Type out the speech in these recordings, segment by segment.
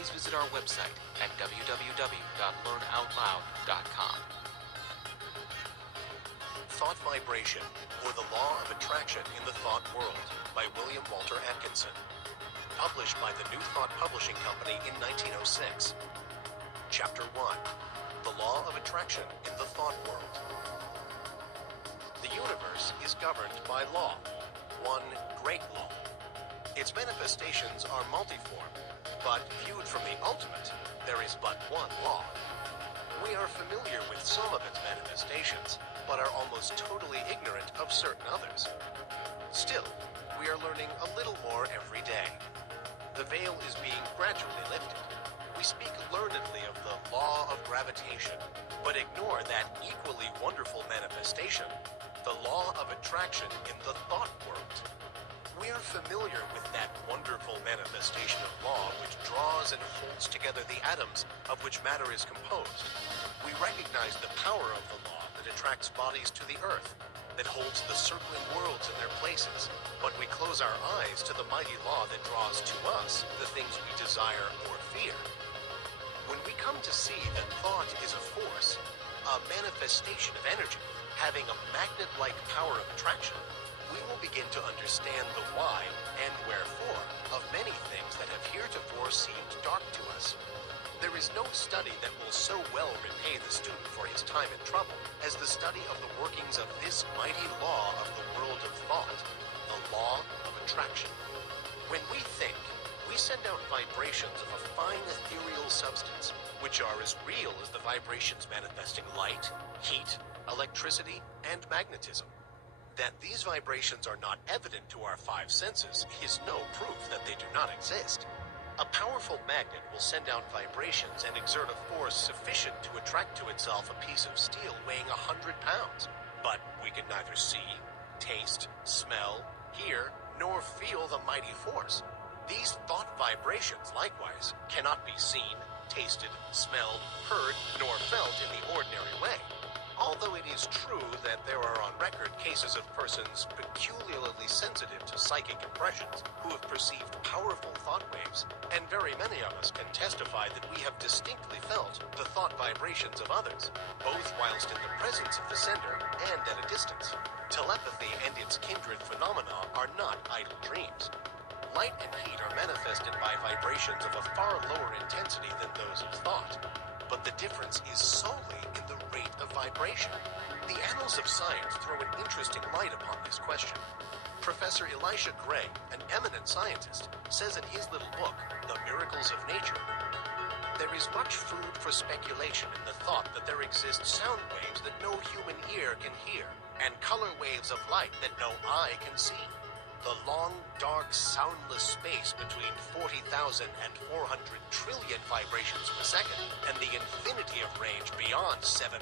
please visit our website at www.learnoutloud.com. Thought Vibration, or the Law of Attraction in the Thought World, by William Walter Atkinson. Published by the New Thought Publishing Company in 1906. Chapter 1. The Law of Attraction in the Thought World. The universe is governed by law, one great law. Its manifestations are multiform, but viewed from the ultimate, there is but one law. We are familiar with some of its manifestations, but are almost totally ignorant of certain others. Still, we are learning a little more every day. The veil is being gradually lifted. We speak learnedly of the law of gravitation, but ignore that equally wonderful manifestation, the law of attraction in the thought world. We are familiar with that wonderful manifestation of law which draws and holds together the atoms of which matter is composed. We recognize the power of the law that attracts bodies to the earth, that holds the circling worlds in their places, but we close our eyes to the mighty law that draws to us the things we desire or fear. When we come to see that thought is a force, a manifestation of energy, having a magnet-like power of attraction, we will begin to understand the why and wherefore of many things that have heretofore seemed dark to us. There is no study that will so well repay the student for his time and trouble as the study of the workings of this mighty law of the world of thought, the law of attraction. When we think, we send out vibrations of a fine ethereal substance, which are as real as the vibrations manifesting light, heat, electricity, and magnetism. That these vibrations are not evident to our five senses is no proof that they do not exist. A powerful magnet will send out vibrations and exert a force sufficient to attract to itself a piece of steel weighing 100 pounds. But we can neither see, taste, smell, hear, nor feel the mighty force. These thought vibrations, likewise, cannot be seen, tasted, smelled, heard, nor felt in the ordinary way. Although it is true that there are on record cases of persons peculiarly sensitive to psychic impressions who have perceived powerful thought waves, and very many of us can testify that we have distinctly felt the thought vibrations of others, both whilst in the presence of the sender and at a distance. Telepathy and its kindred phenomena are not idle dreams. Light and heat are manifested by vibrations of a far lower intensity than those of thought, but the difference is solely in the rate of vibration. The annals of science throw an interesting light upon this question. Professor Elisha Gray, an eminent scientist, says in his little book, The Miracles of Nature, there is much food for speculation in the thought that there exist sound waves that no human ear can hear, and color waves of light that no eye can see. The long, dark, soundless space between 40,000 and 400 trillion vibrations per second, and the infinity of range beyond 700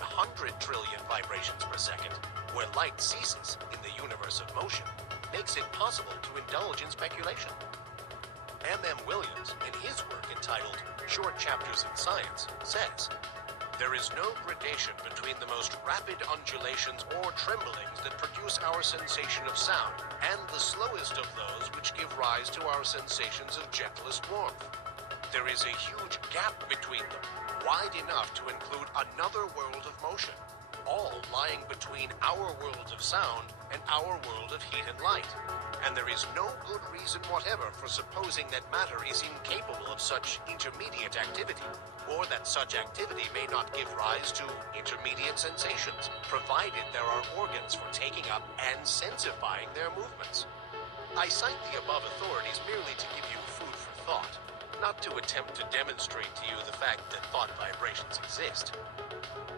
trillion vibrations per second, where light ceases in the universe of motion, makes it possible to indulge in speculation. M.M. Williams, in his work entitled Short Chapters in Science, says, there is no gradation between the most rapid undulations or tremblings that produce our sensation of sound, and the slowest of those which give rise to our sensations of gentlest warmth. There is a huge gap between them, wide enough to include another world of motion, all lying between our worlds of sound and our world of heat and light. And there is no good reason whatever for supposing that matter is incapable of such intermediate activity, or that such activity may not give rise to intermediate sensations, provided there are organs for taking up and sensifying their movements. I cite the above authorities merely to give you food for thought, not to attempt to demonstrate to you the fact that thought vibrations exist.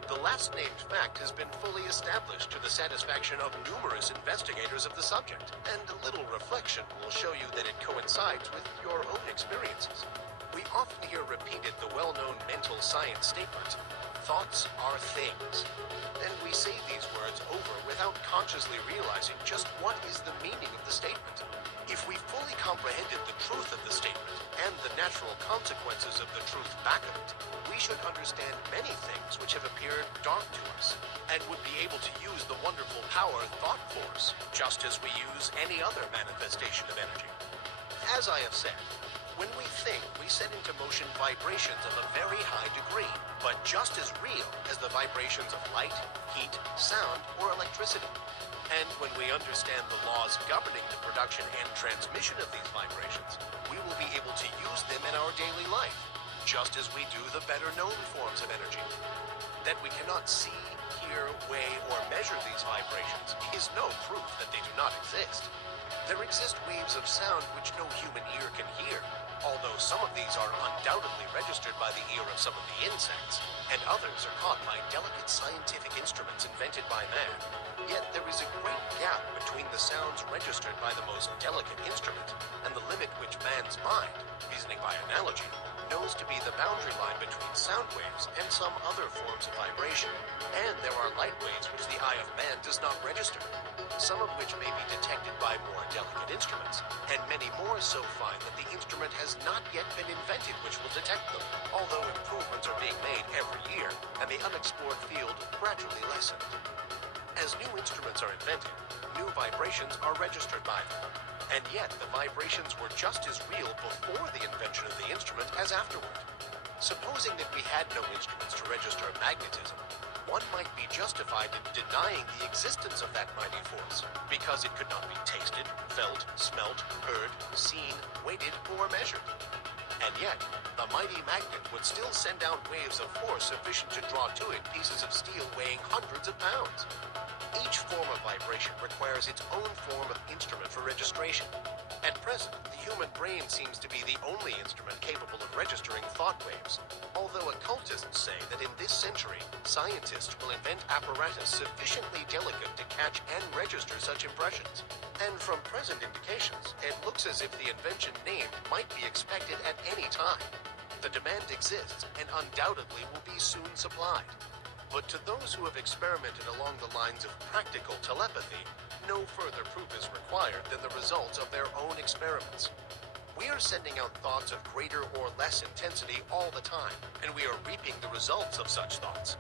The last named fact has been fully established to the satisfaction of numerous investigators of the subject, and a little reflection will show you that it coincides with your own experiences. We often hear repeated the well-known mental science statement, thoughts are things. And we say these words over without consciously realizing just what is the meaning of the statement. If we fully comprehended the truth of the statement and the natural consequences of the truth back of it, we should understand many things which have appeared dark to us, and would be able to use the wonderful power thought force, just as we use any other manifestation of energy. As I have said, When we think, we set into motion vibrations of a very high degree, but just as real as the vibrations of light, heat, sound, or electricity. And when we understand the laws governing the production and transmission of these vibrations, we will be able to use them in our daily life, just as we do the better-known forms of energy. That we cannot see, hear, weigh, or measure these vibrations is no proof that they do not exist. There exist waves of sound which no human ear can hear, although some of these are undoubtedly registered by the ear of some of the insects, and others are caught by delicate scientific instruments invented by man. Yet there is a great gap between the sounds registered by the most delicate instrument and the limit which man's mind, reasoning by analogy, knows to be the boundary line between sound waves and some other forms of vibration. And there are light waves which the eye of man does not register, some of which may be detected by more delicate instruments, and many more so fine that the instrument has not yet been invented which will detect them, although improvements are being made every year, and the unexplored field gradually lessened. As new instruments are invented, new vibrations are registered by them. And yet, the vibrations were just as real before the invention of the instrument as afterward. Supposing that we had no instruments to register magnetism, one might be justified in denying the existence of that mighty force, because it could not be tasted, felt, smelt, heard, seen, weighted, or measured. And yet, the mighty magnet would still send out waves of force sufficient to draw to it pieces of steel weighing hundreds of pounds. Each form of vibration requires its own form of instrument for registration. At present, the human brain seems to be the only instrument capable of registering thought waves, although occultists say that in this century, scientists will invent apparatus sufficiently delicate to catch and register such impressions. And from present indications, it looks as if the invention named might be expected at any time. The demand exists and undoubtedly will be soon supplied. But to those who have experimented along the lines of practical telepathy, no further proof is required than the results of their own experiments. We are sending out thoughts of greater or less intensity all the time, and we are reaping the results of such thoughts.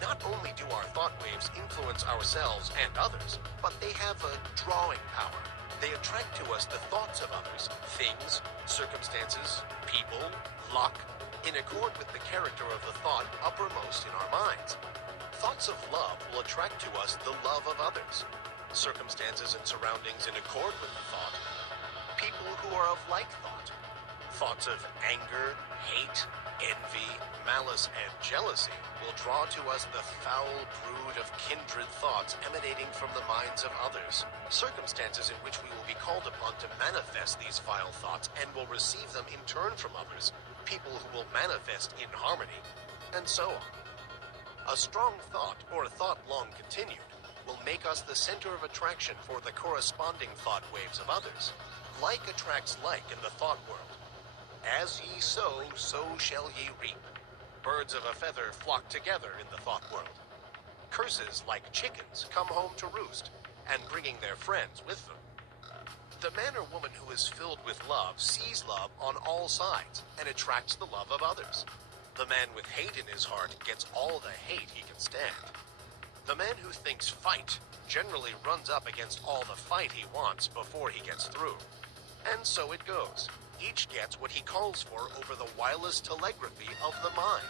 Not only do our thought waves influence ourselves and others, but they have a drawing power. They attract to us the thoughts of others, things, circumstances, people, luck, in accord with the character of the thought uppermost in our minds. Thoughts of love will attract to us the love of others. Circumstances and surroundings in accord with the thought. People who are of like thought. Thoughts of anger, hate, envy, malice, and jealousy will draw to us the foul brood of kindred thoughts emanating from the minds of others. Circumstances in which we will be called upon to manifest these vile thoughts and will receive them in turn from others. People who will manifest in harmony, and so on. A strong thought, or a thought long continued, will make us the center of attraction for the corresponding thought waves of others. Like attracts like in the thought world. As ye sow, so shall ye reap. Birds of a feather flock together in the thought world. Curses, like chickens, come home to roost, and bringing their friends with them. The man or woman who is filled with love sees love on all sides and attracts the love of others. The man with hate in his heart gets all the hate he can stand. The man who thinks fight generally runs up against all the fight he wants before he gets through. And so it goes. Each gets what he calls for over the wireless telegraphy of the mind.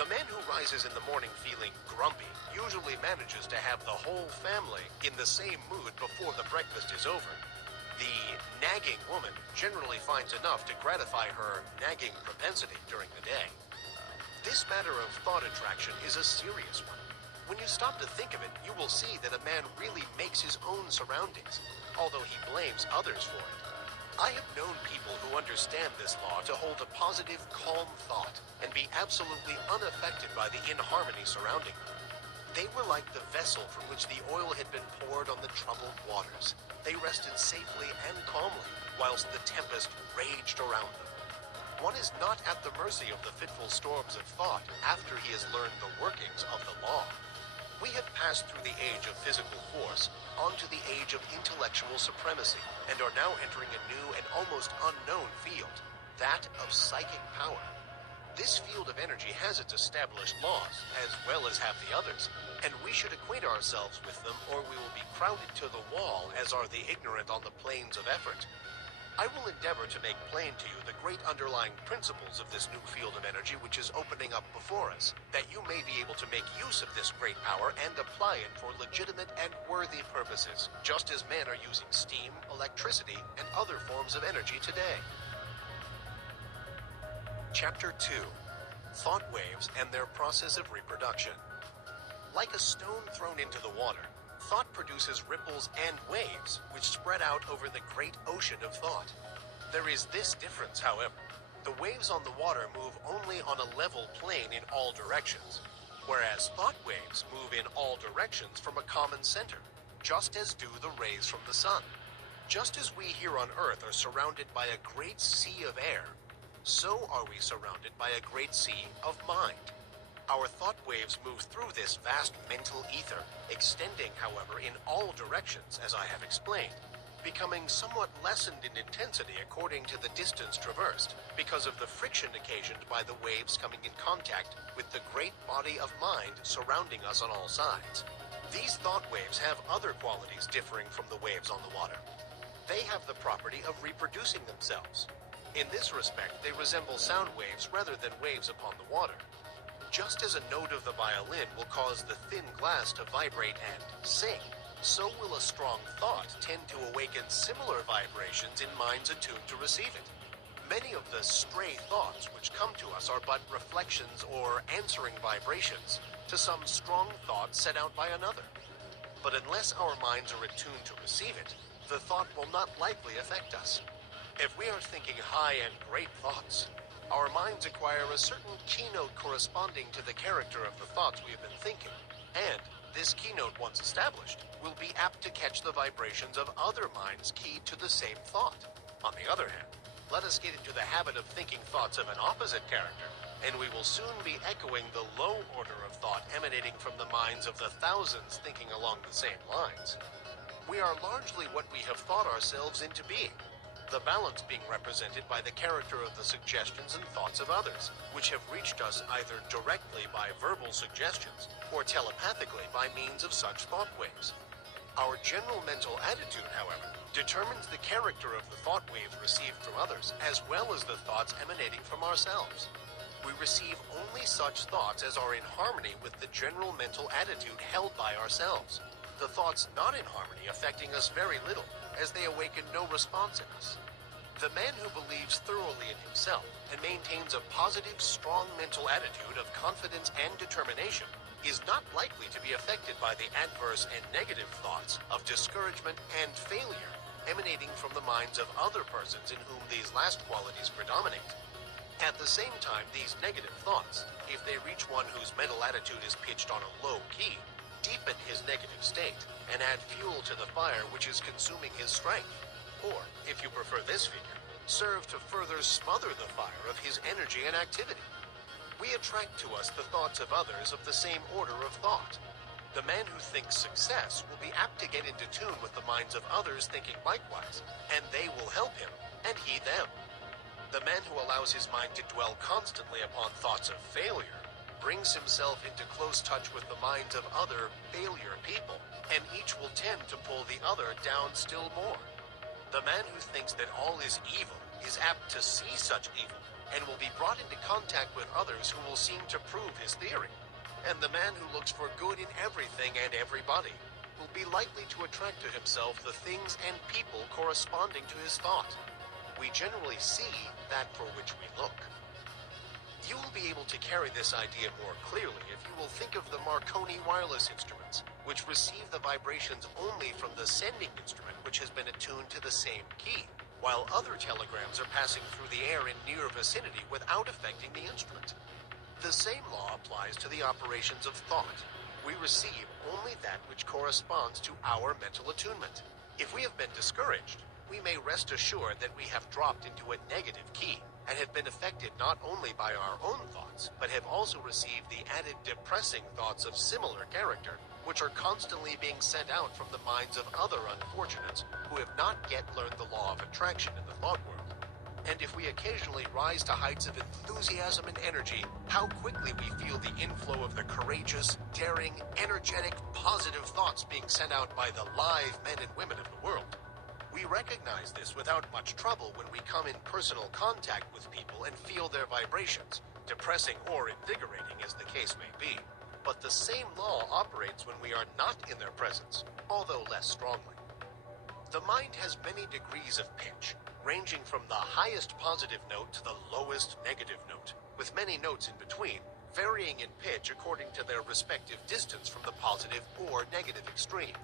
The man who rises in the morning feeling grumpy usually manages to have the whole family in the same mood before the breakfast is over. The nagging woman generally finds enough to gratify her nagging propensity during the day. This matter of thought attraction is a serious one. When you stop to think of it, you will see that a man really makes his own surroundings, although he blames others for it. I have known people who understand this law to hold a positive, calm thought and be absolutely unaffected by the inharmony surrounding them. They were like the vessel from which the oil had been poured on the troubled waters. They rested safely and calmly, whilst the tempest raged around them. One is not at the mercy of the fitful storms of thought after he has learned the workings of the law. We have passed through the age of physical force onto the age of intellectual supremacy, and are now entering a new and almost unknown field, that of psychic power. This field of energy has its established laws, as well as have the others, and we should acquaint ourselves with them, or we will be crowded to the wall, as are the ignorant on the plains of effort. I will endeavor to make plain to you the great underlying principles of this new field of energy which is opening up before us, that you may be able to make use of this great power and apply it for legitimate and worthy purposes, just as men are using steam, electricity, and other forms of energy today. Chapter 2. Thought waves and their process of reproduction. Like a stone thrown into the water, thought produces ripples and waves which spread out over the great ocean of thought. There is this difference, however. The waves on the water move only on a level plane in all directions, whereas thought waves move in all directions from a common center, just as do the rays from the sun. Just as we here on Earth are surrounded by a great sea of air, so are we surrounded by a great sea of mind. Our thought waves move through this vast mental ether, extending, however, in all directions, as I have explained, becoming somewhat lessened in intensity according to the distance traversed, because of the friction occasioned by the waves coming in contact with the great body of mind surrounding us on all sides. These thought waves have other qualities differing from the waves on the water. They have the property of reproducing themselves. In this respect, they resemble sound waves rather than waves upon the water. Just as a note of the violin will cause the thin glass to vibrate and sing, so will a strong thought tend to awaken similar vibrations in minds attuned to receive it. Many of the stray thoughts which come to us are but reflections or answering vibrations to some strong thought set out by another. But unless our minds are attuned to receive it, the thought will not likely affect us. If we are thinking high and great thoughts, our minds acquire a certain keynote corresponding to the character of the thoughts we have been thinking, and this keynote, once established, will be apt to catch the vibrations of other minds keyed to the same thought. On the other hand, let us get into the habit of thinking thoughts of an opposite character, and we will soon be echoing the low order of thought emanating from the minds of the thousands thinking along the same lines. We are largely what we have thought ourselves into being, the balance being represented by the character of the suggestions and thoughts of others, which have reached us either directly by verbal suggestions or telepathically by means of such thought waves. Our general mental attitude, however, determines the character of the thought waves received from others, as well as the thoughts emanating from ourselves. We receive only such thoughts as are in harmony with the general mental attitude held by ourselves. The thoughts not in harmony affecting us very little, as they awaken no response in us. The man who believes thoroughly in himself and maintains a positive, strong mental attitude of confidence and determination is not likely to be affected by the adverse and negative thoughts of discouragement and failure emanating from the minds of other persons in whom these last qualities predominate. At the same time, these negative thoughts, if they reach one whose mental attitude is pitched on a low key, deepen his negative state and add fuel to the fire which is consuming his strength, or, if you prefer this figure, serve to further smother the fire of his energy and activity. We attract to us the thoughts of others of the same order of thought. The man who thinks success will be apt to get into tune with the minds of others thinking likewise, and they will help him, and he them. The man who allows his mind to dwell constantly upon thoughts of failure brings himself into close touch with the minds of other failure people, and each will tend to pull the other down still more. The man who thinks that all is evil is apt to see such evil, and will be brought into contact with others who will seem to prove his theory. And the man who looks for good in everything and everybody will be likely to attract to himself the things and people corresponding to his thought. We generally see that for which we look. You will be able to carry this idea more clearly if you will think of the Marconi wireless instruments, which receive the vibrations only from the sending instrument which has been attuned to the same key, while other telegrams are passing through the air in near vicinity without affecting the instrument. The same law applies to the operations of thought. We receive only that which corresponds to our mental attunement. If we have been discouraged, we may rest assured that we have dropped into a negative key, and have been affected not only by our own thoughts, but have also received the added depressing thoughts of similar character, which are constantly being sent out from the minds of other unfortunates who have not yet learned the law of attraction in the thought world. And if we occasionally rise to heights of enthusiasm and energy, how quickly we feel the inflow of the courageous, daring, energetic, positive thoughts being sent out by the live men and women of the world. We recognize this without much trouble when we come in personal contact with people and feel their vibrations, depressing or invigorating as the case may be. But the same law operates when we are not in their presence, although less strongly. The mind has many degrees of pitch, ranging from the highest positive note to the lowest negative note, with many notes in between, varying in pitch according to their respective distance from the positive or negative extreme.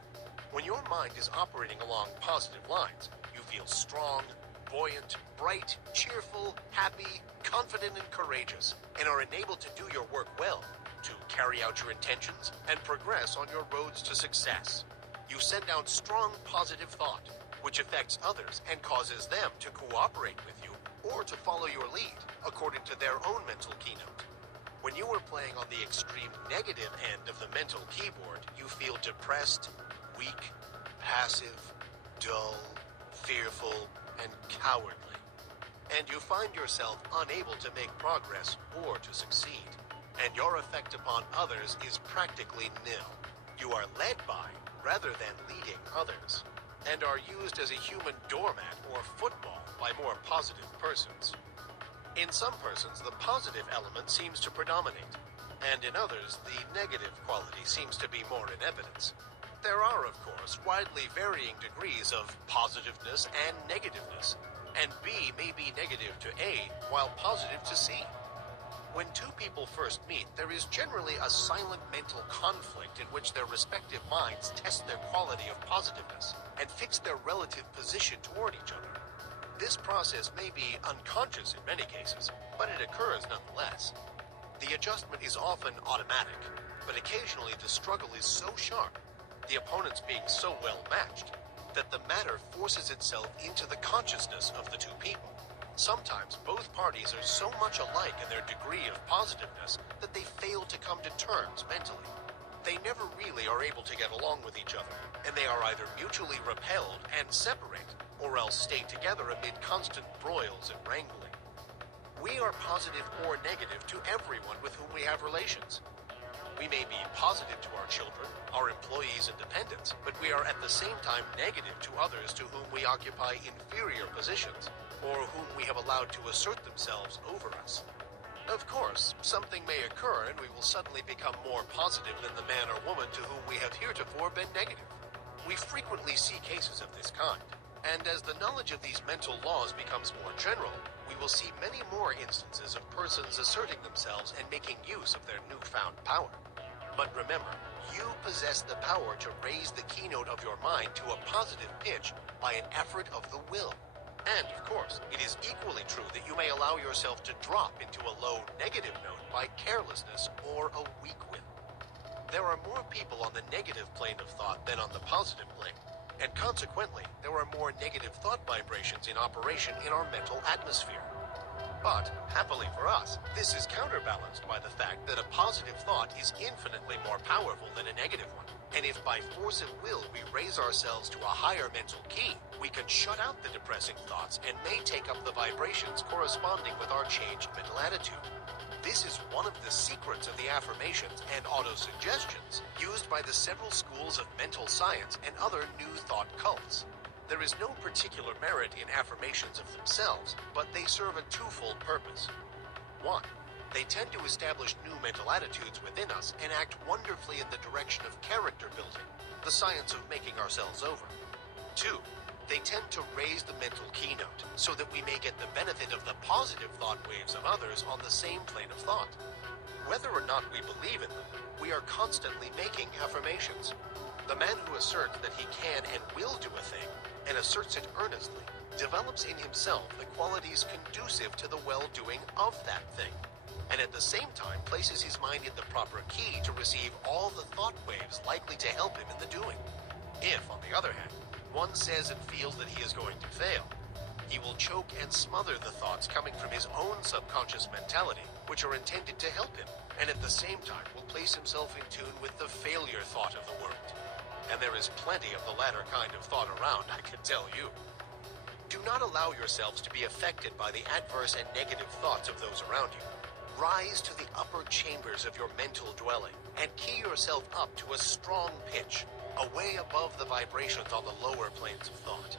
When your mind is operating along positive lines, you feel strong, buoyant, bright, cheerful, happy, confident, and courageous, and are enabled to do your work well, to carry out your intentions, and progress on your roads to success. You send out strong positive thought, which affects others and causes them to cooperate with you or to follow your lead, according to their own mental keynote. When you are playing on the extreme negative end of the mental keyboard, you feel depressed, weak, passive, dull, fearful, and cowardly. And you find yourself unable to make progress or to succeed. And your effect upon others is practically nil. You are led by, rather than leading others, and are used as a human doormat or football by more positive persons. In some persons, the positive element seems to predominate, and in others, the negative quality seems to be more in evidence. There are, of course, widely varying degrees of positiveness and negativeness, and B may be negative to A while positive to C. When two people first meet, there is generally a silent mental conflict in which their respective minds test their quality of positiveness and fix their relative position toward each other. This process may be unconscious in many cases, but it occurs nonetheless. The adjustment is often automatic, but occasionally the struggle is so sharp, the opponents being so well matched, that the matter forces itself into the consciousness of the two people. Sometimes both parties are so much alike in their degree of positiveness that they fail to come to terms mentally. They never really are able to get along with each other, and they are either mutually repelled and separate, or else stay together amid constant broils and wrangling. We are positive or negative to everyone with whom we have relations. We may be positive to our children, our employees and dependents, but we are at the same time negative to others to whom we occupy inferior positions, or whom we have allowed to assert themselves over us. Of course, something may occur and we will suddenly become more positive than the man or woman to whom we have heretofore been negative. We frequently see cases of this kind, and as the knowledge of these mental laws becomes more general, we will see many more instances of persons asserting themselves and making use of their newfound power. But remember, you possess the power to raise the keynote of your mind to a positive pitch by an effort of the will. And, of course, it is equally true that you may allow yourself to drop into a low negative note by carelessness or a weak will. There are more people on the negative plane of thought than on the positive plane, and consequently, there are more negative thought vibrations in operation in our mental atmosphere. But, happily for us, this is counterbalanced by the fact that a positive thought is infinitely more powerful than a negative one. And if by force of will we raise ourselves to a higher mental key, we can shut out the depressing thoughts and may take up the vibrations corresponding with our changed mental attitude. This is one of the secrets of the affirmations and autosuggestions used by the several schools of mental science and other new thought cults. There is no particular merit in affirmations of themselves, but they serve a twofold purpose. 1. They tend to establish new mental attitudes within us and act wonderfully in the direction of character building, the science of making ourselves over. 2. They tend to raise the mental keynote so that we may get the benefit of the positive thought waves of others on the same plane of thought. Whether or not we believe in them, we are constantly making affirmations. The man who asserts that he can and will do a thing, and asserts it earnestly, develops in himself the qualities conducive to the well-doing of that thing, and at the same time places his mind in the proper key to receive all the thought waves likely to help him in the doing. If, on the other hand, one says and feels that he is going to fail, he will choke and smother the thoughts coming from his own subconscious mentality, which are intended to help him, and at the same time will place himself in tune with the failure thought of the world. And there is plenty of the latter kind of thought around, I can tell you. Do not allow yourselves to be affected by the adverse and negative thoughts of those around you. Rise to the upper chambers of your mental dwelling and key yourself up to a strong pitch, away above the vibrations on the lower planes of thought.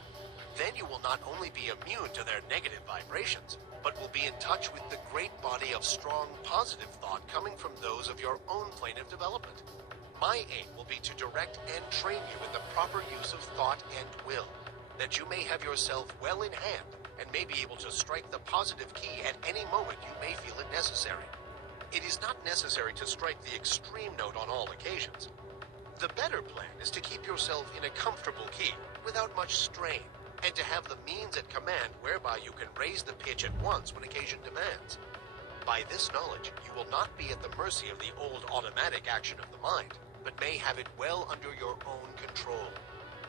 Then you will not only be immune to their negative vibrations, but will be in touch with the great body of strong, positive thought coming from those of your own plane of development. My aim will be to direct and train you in the proper use of thought and will, that you may have yourself well in hand and may be able to strike the positive key at any moment you may feel it necessary. It is not necessary to strike the extreme note on all occasions. The better plan is to keep yourself in a comfortable key without much strain, and to have the means at command whereby you can raise the pitch at once when occasion demands. By this knowledge, you will not be at the mercy of the old automatic action of the mind, but may have it well under your own control.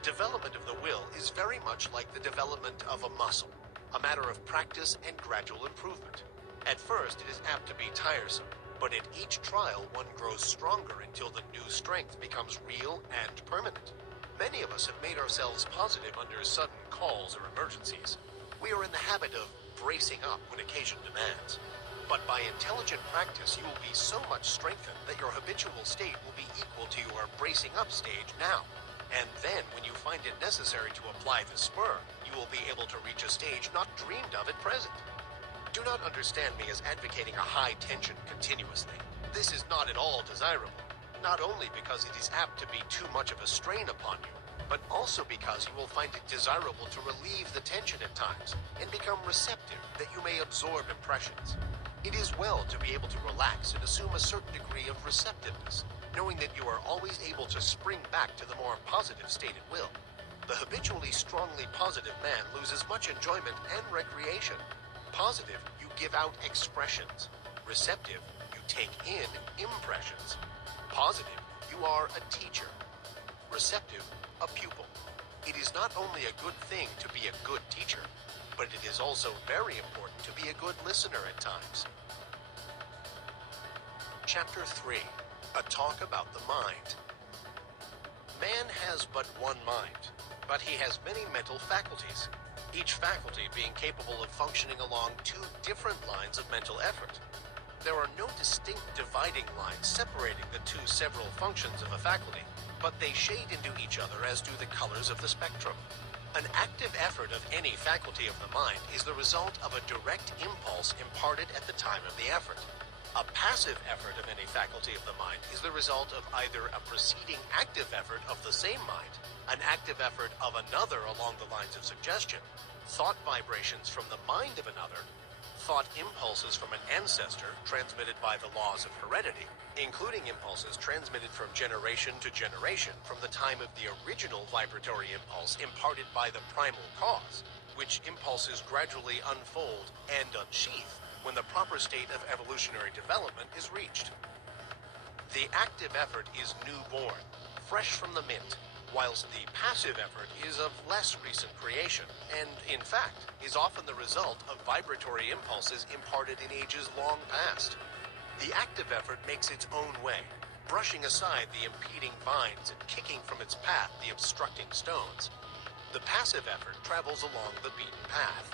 Development of the will is very much like the development of a muscle, a matter of practice and gradual improvement. At first, it is apt to be tiresome, but at each trial one grows stronger until the new strength becomes real and permanent. Many of us have made ourselves positive under sudden calls or emergencies. We are in the habit of bracing up when occasion demands. But by intelligent practice, you will be so much strengthened that your habitual state will be equal to your bracing up stage now. And then, when you find it necessary to apply the spur, you will be able to reach a stage not dreamed of at present. Do not understand me as advocating a high tension continuously. This is not at all desirable, not only because it is apt to be too much of a strain upon you, but also because you will find it desirable to relieve the tension at times and become receptive that you may absorb impressions. It is well to be able to relax and assume a certain degree of receptiveness, knowing that you are always able to spring back to the more positive state at will. The habitually strongly positive man loses much enjoyment and recreation. Positive, you give out expressions. Receptive, you take in impressions. Positive, you are a teacher. Receptive, a pupil. It is not only a good thing to be a good teacher, but it is also very important to be a good listener at times. Chapter 3. A talk about the mind. Man has but one mind, but he has many mental faculties, each faculty being capable of functioning along two different lines of mental effort. There are no distinct dividing lines separating the two several functions of a faculty, but they shade into each other as do the colors of the spectrum. An active effort of any faculty of the mind is the result of a direct impulse imparted at the time of the effort. A passive effort of any faculty of the mind is the result of either a preceding active effort of the same mind, an active effort of another along the lines of suggestion, thought vibrations from the mind of another, thought impulses from an ancestor transmitted by the laws of heredity, including impulses transmitted from generation to generation from the time of the original vibratory impulse imparted by the primal cause, which impulses gradually unfold and unsheath when the proper state of evolutionary development is reached. The active effort is newborn, fresh from the mint, whilst the passive effort is of less recent creation, and, in fact, is often the result of vibratory impulses imparted in ages long past. The active effort makes its own way, brushing aside the impeding vines and kicking from its path the obstructing stones. The passive effort travels along the beaten path.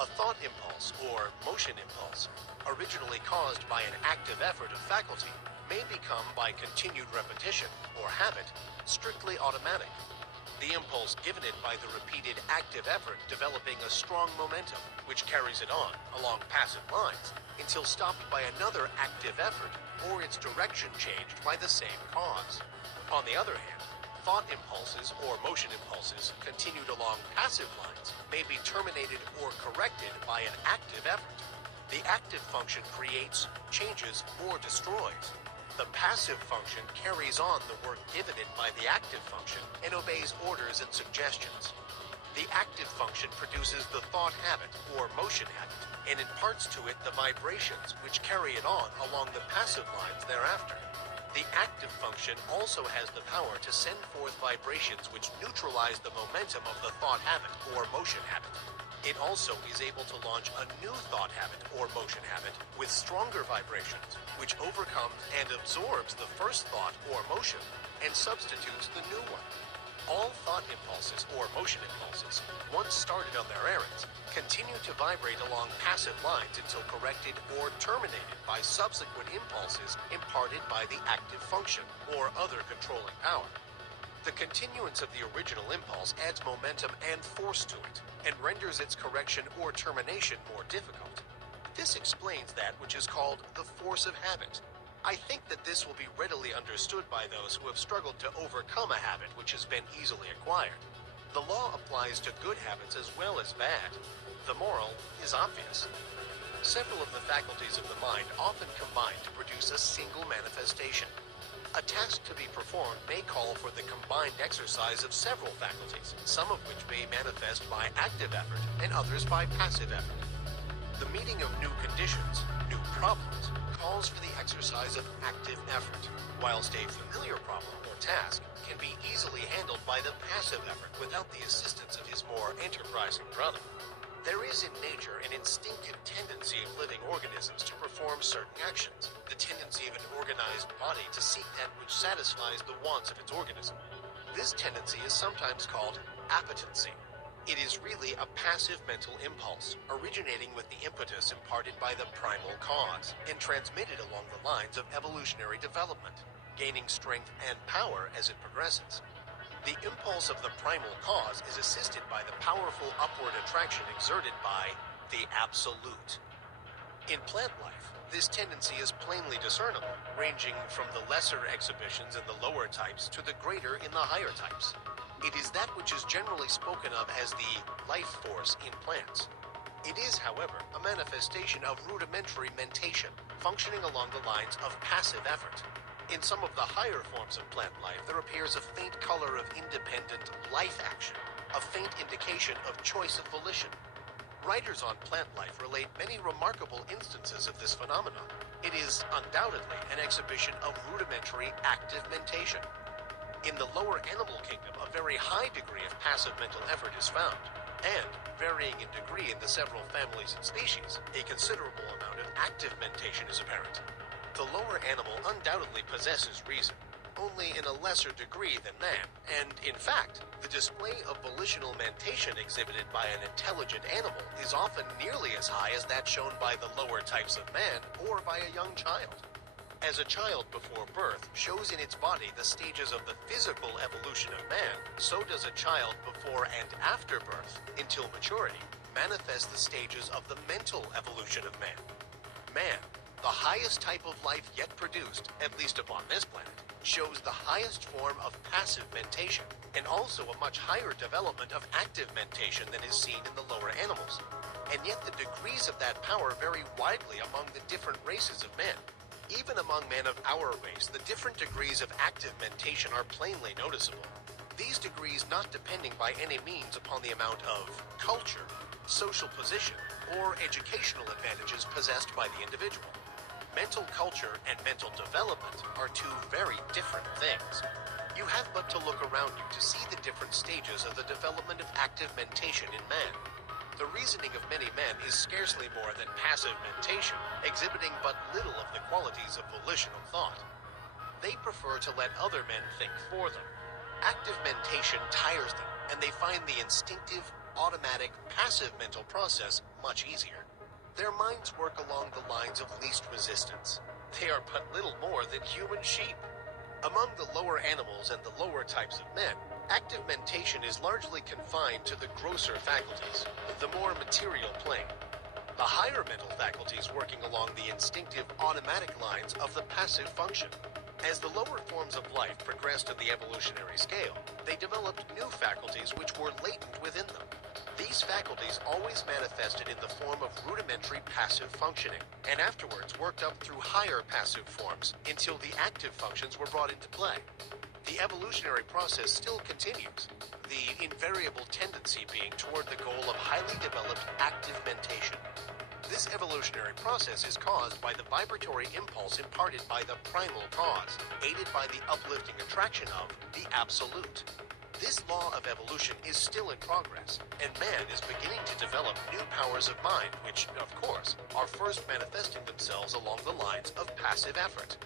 A thought impulse, or motion impulse, originally caused by an active effort of faculty, may become, by continued repetition, or habit, strictly automatic. The impulse given it by the repeated active effort developing a strong momentum, which carries it on, along passive lines, until stopped by another active effort, or its direction changed by the same cause. On the other hand, thought impulses or motion impulses continued along passive lines may be terminated or corrected by an active effort. The active function creates, changes, or destroys. The passive function carries on the work given it by the active function and obeys orders and suggestions. The active function produces the thought habit or motion habit and imparts to it the vibrations which carry it on along the passive lines thereafter. The active function also has the power to send forth vibrations which neutralize the momentum of the thought habit or motion habit. It also is able to launch a new thought habit or motion habit with stronger vibrations, which overcomes and absorbs the first thought or motion and substitutes the new one. All thought impulses or motion impulses, once started on their errands, continue to vibrate along passive lines until corrected or terminated by subsequent impulses imparted by the active function or other controlling power. The continuance of the original impulse adds momentum and force to it, and renders its correction or termination more difficult. This explains that which is called the force of habit. I think that this will be readily understood by those who have struggled to overcome a habit which has been easily acquired. The law applies to good habits as well as bad. The moral is obvious. Several of the faculties of the mind often combine to produce a single manifestation. A task to be performed may call for the combined exercise of several faculties, some of which may manifest by active effort and others by passive effort. The meeting of new conditions, new problems, calls for the exercise of active effort, whilst a familiar problem or task can be easily handled by the passive effort without the assistance of his more enterprising brother. There is in nature an instinctive tendency of living organisms to perform certain actions, the tendency of an organized body to seek that which satisfies the wants of its organism. This tendency is sometimes called appetency. It is really a passive mental impulse, originating with the impetus imparted by the primal cause, and transmitted along the lines of evolutionary development, gaining strength and power as it progresses. The impulse of the primal cause is assisted by the powerful upward attraction exerted by the absolute. In plant life, this tendency is plainly discernible, ranging from the lesser exhibitions in the lower types to the greater in the higher types. It is that which is generally spoken of as the life force in plants. It is, however, a manifestation of rudimentary mentation, functioning along the lines of passive effort. In some of the higher forms of plant life, there appears a faint color of independent life action, a faint indication of choice of volition. Writers on plant life relate many remarkable instances of this phenomenon. It is undoubtedly an exhibition of rudimentary active mentation. In the lower animal kingdom, a very high degree of passive mental effort is found, and, varying in degree in the several families and species, a considerable amount of active mentation is apparent. The lower animal undoubtedly possesses reason, only in a lesser degree than man, and, in fact, the display of volitional mentation exhibited by an intelligent animal is often nearly as high as that shown by the lower types of man or by a young child. As a child before birth shows in its body the stages of the physical evolution of man, so does a child before and after birth, until maturity, manifest the stages of the mental evolution of man. Man, the highest type of life yet produced, at least upon this planet, shows the highest form of passive mentation, and also a much higher development of active mentation than is seen in the lower animals. And yet the degrees of that power vary widely among the different races of men. Even among men of our race, the different degrees of active mentation are plainly noticeable. These degrees not depending by any means upon the amount of culture, social position, or educational advantages possessed by the individual. Mental culture and mental development are two very different things. You have but to look around you to see the different stages of the development of active mentation in man. The reasoning of many men is scarcely more than passive mentation, exhibiting but little of the qualities of volitional thought. They prefer to let other men think for them. Active mentation tires them, and they find the instinctive, automatic, passive mental process much easier. Their minds work along the lines of least resistance. They are but little more than human sheep. Among the lower animals and the lower types of men, active mentation is largely confined to the grosser faculties, the more material plane. The higher mental faculties working along the instinctive automatic lines of the passive function. As the lower forms of life progressed in the evolutionary scale, they developed new faculties which were latent within them. These faculties always manifested in the form of rudimentary passive functioning, and afterwards worked up through higher passive forms until the active functions were brought into play. The evolutionary process still continues, the invariable tendency being toward the goal of highly developed active mentation. This evolutionary process is caused by the vibratory impulse imparted by the primal cause, aided by the uplifting attraction of the absolute. This law of evolution is still in progress, and man is beginning to develop new powers of mind which, of course, are first manifesting themselves along the lines of passive effort.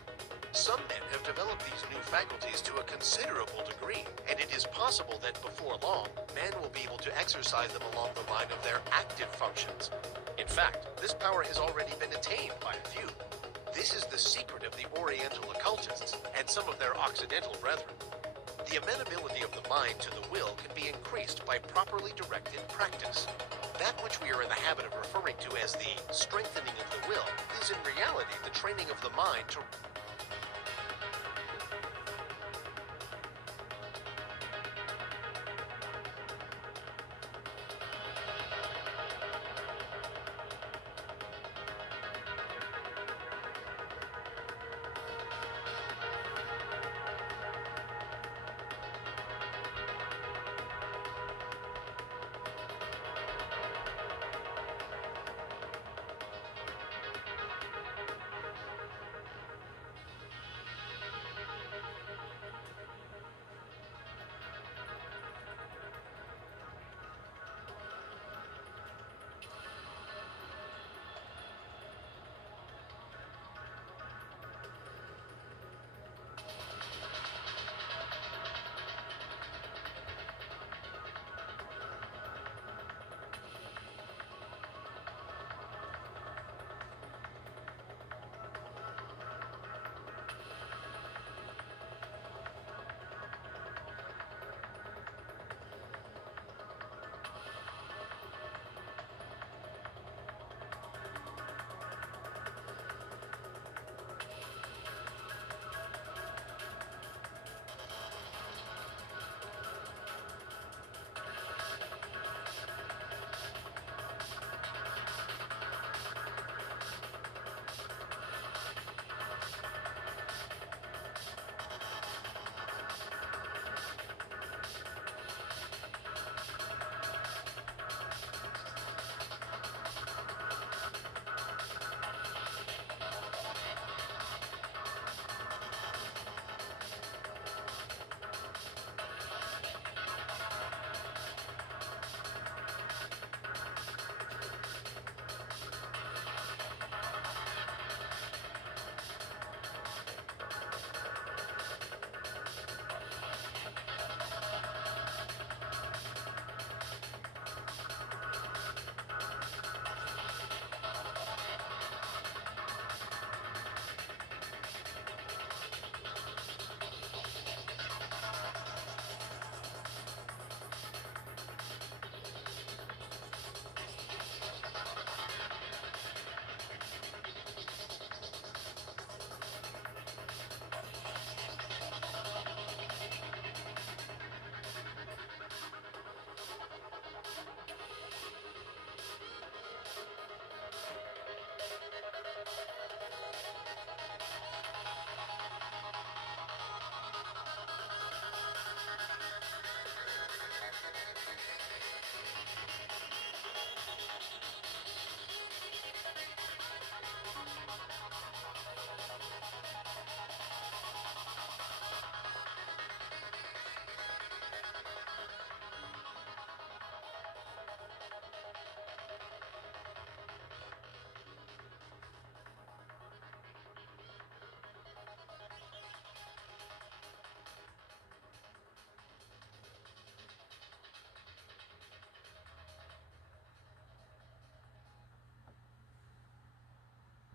Some men have developed these new faculties to a considerable degree, and it is possible that before long, man will be able to exercise them along the line of their active functions. In fact, this power has already been attained by a few. This is the secret of the Oriental occultists and some of their Occidental brethren. The The amenability of the mind to the will can be increased by properly directed practice. That which we are in the habit of referring to as the strengthening of the will is in reality the training of the mind to